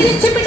Did it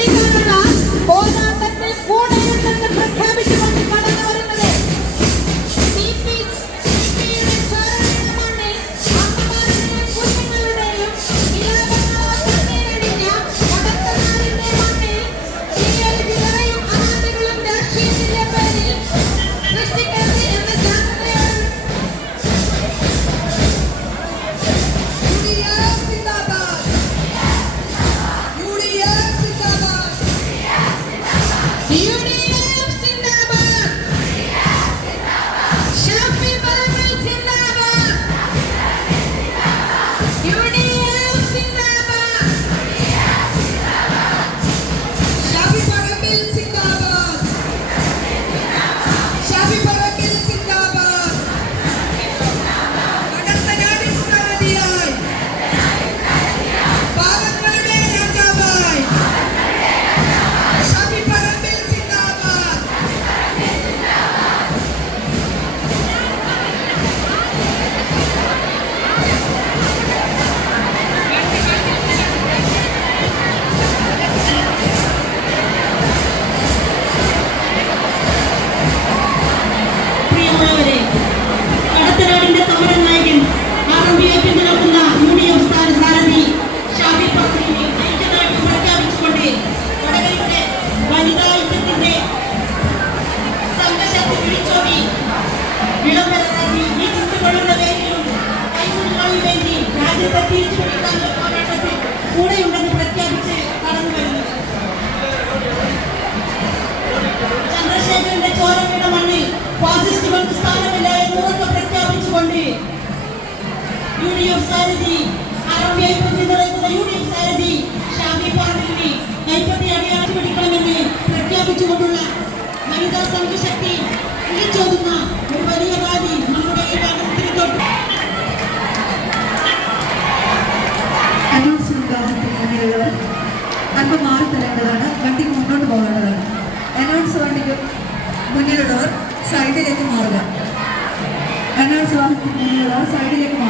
UDF സ്ഥാനമില്ല എന്നതൊക്കെ പ്രഖ്യാപിച്ചുകൊണ്ട് യു ഡി എഫ് സാരഥി ആർമിയായി പൊന്തി നിറയുന്ന യു വനിതാ സംഘശക്തി വിളിച്ചോതുന്ന ഒരു വലിയ വാദി നമ്മുടെ ഈ ഭാഗത്തിനോട്ട് അല്പം മാറി തരേണ്ടതാണ് വണ്ടി മുന്നോട്ട് പോകേണ്ടതാണ്. അനൗൺസ് വണ്ടിക്ക് മുന്നിലുള്ളവർ സൈഡിലേക്ക് മാറുക. എനർജി സൈഡിലേക്ക്